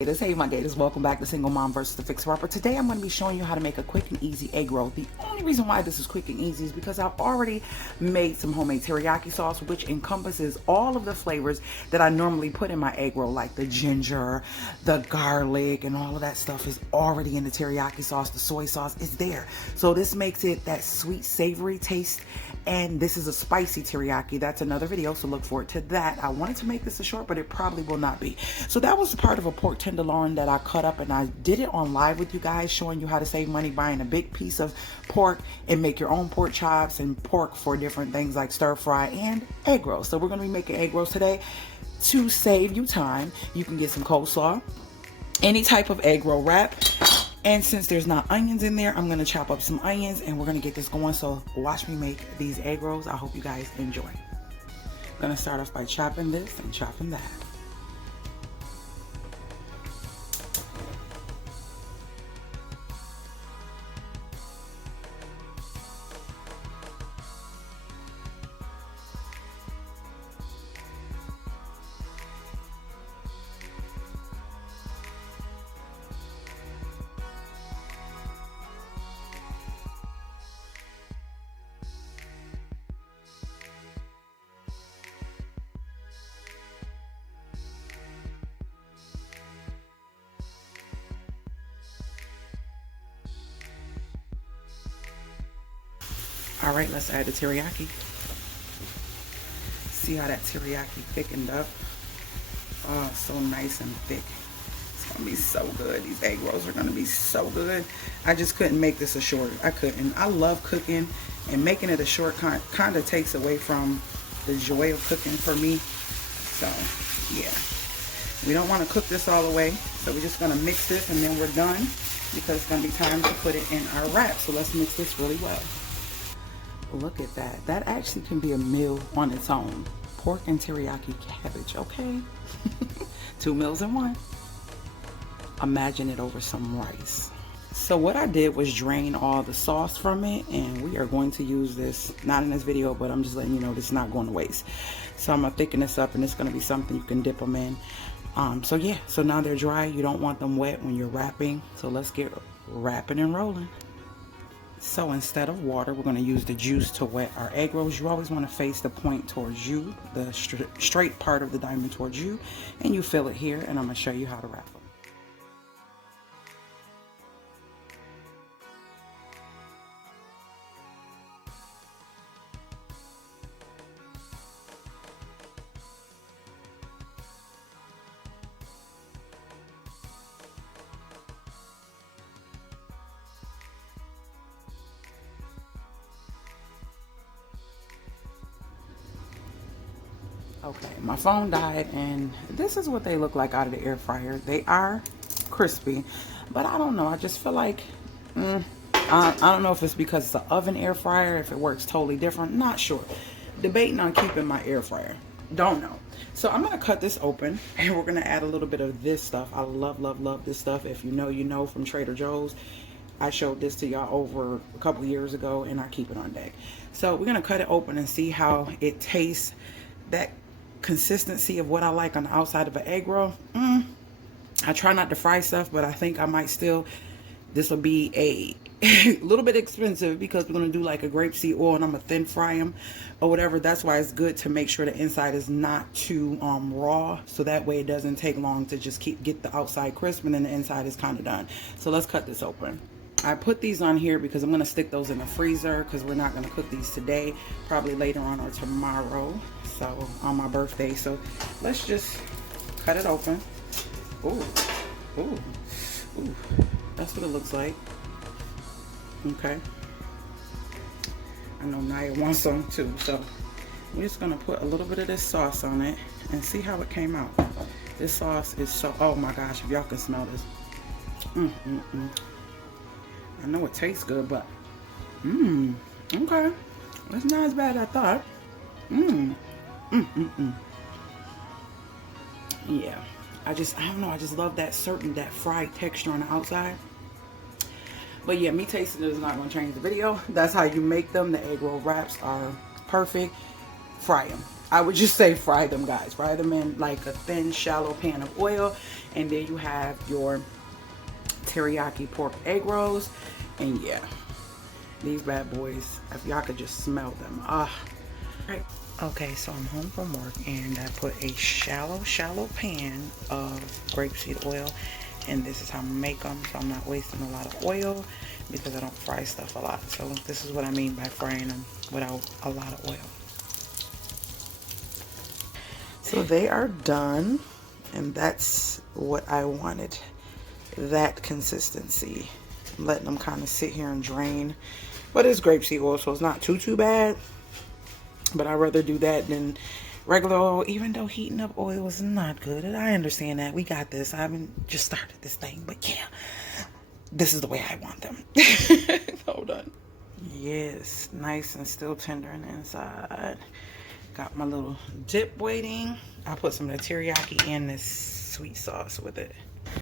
Hey my gators, welcome back to Single Mom vs. the Fixer Upper. Today I'm going to be showing you how to make a quick and easy egg roll. The only reason why this is quick and easy is because I've already made some homemade teriyaki sauce, which encompasses all of the flavors that I normally put in my egg roll, like the ginger, the garlic, and all of that stuff is already in the teriyaki sauce. The soy sauce is there. So this makes it that sweet, savory taste, and this is a spicy teriyaki. That's another video, so look forward to that. I wanted to make this a short, but it probably will not be. So that was part of a pork tenderloin that I cut up, and I did it on live with you guys, showing you how to save money buying a big piece of pork and make your own pork chops and pork for different things like stir fry and egg rolls. So we're going to be making egg rolls today. To save you time, you can get some coleslaw, any type of egg roll wrap, and since there's not onions in there, I'm going to chop up some onions and we're going to get this going. So watch me make these egg rolls. I hope you guys enjoy. I'm going to start off by chopping this and chopping that. All right, let's add the teriyaki. See how that teriyaki thickened up? Oh, so nice and thick. It's gonna be so good. These egg rolls are gonna be so good. I just couldn't make this a short. I couldn't. I love cooking, and making it a short kind of takes away from the joy of cooking for me. So, yeah. We don't want to cook this all the way, so we're just gonna mix this and then we're done, because it's gonna be time to put it in our wrap. So let's mix this really well. Look at that. That actually can be a meal on its own. Pork and teriyaki cabbage, okay? 2 meals in one. Imagine it over some rice. So what I did was drain all the sauce from it, and we are going to use this, not in this video, but I'm just letting you know this is not going to waste. So I'm going to thicken this up, and it's going to be something you can dip them in. So yeah, so now they're dry. You don't want them wet when you're wrapping. So let's get wrapping and rolling. So instead of water, we're going to use the juice to wet our egg rolls. You always want to face the point towards you, the straight part of the diamond towards you, and you fill it here, and I'm going to show you how to wrap them. Okay, my phone died, and this is what they look like out of the air fryer. They are crispy, but I don't know. I just feel like, I don't know if it's because it's an oven air fryer, if it works totally different. Not sure. Debating on keeping my air fryer. Don't know. So I'm going to cut this open, and we're going to add a little bit of this stuff. I love, love, love this stuff. If you know, you know, from Trader Joe's. I showed this to y'all over a couple years ago, and I keep it on deck. So we're going to cut it open and see how it tastes. That consistency of what I like on the outside of an egg roll. I try not to fry stuff, but I think I might still. This will be a little bit expensive because we're going to do like a grapeseed oil, and I'm going to thin fry them or whatever. That's why it's good to make sure the inside is not too raw, so that way it doesn't take long to just get the outside crisp, and then the inside is kind of done. So let's cut this open. I put these on here because I'm going to stick those in the freezer, because we're not going to cook these today, probably later on or tomorrow, so on my birthday. So let's just cut it open. Ooh, ooh, ooh. That's what it looks like. Okay. I know Naya wants some too, so we're just going to put a little bit of this sauce on it and see how it came out. This sauce is so, oh my gosh, if y'all can smell this. I know it tastes good, but okay, that's not as bad as I thought. Yeah, I don't know, I just love that that fried texture on the outside. But yeah, me tasting it is not going to change the video. That's how you make them. The egg roll wraps are perfect. Fry them. I would just say fry them, guys. Fry them in like a thin, shallow pan of oil. And then you have your teriyaki pork egg rolls. And yeah, these bad boys, if y'all could just smell them. Right. Okay, so I'm home from work and I put a shallow pan of grapeseed oil. And this is how I make them, so I'm not wasting a lot of oil because I don't fry stuff a lot. So this is what I mean by frying them without a lot of oil. So they are done, and that's what I wanted, that consistency. I'm letting them kind of sit here and drain, but it's grapeseed oil, so it's not too bad. But I'd rather do that than regular oil, even though heating up oil is not good. And I understand that. We got this. I haven't just started this thing, but yeah, this is the way I want them. Hold on. Yes, nice and still tender on the inside. Got my little dip waiting. I put some of the teriyaki and this sweet sauce with it.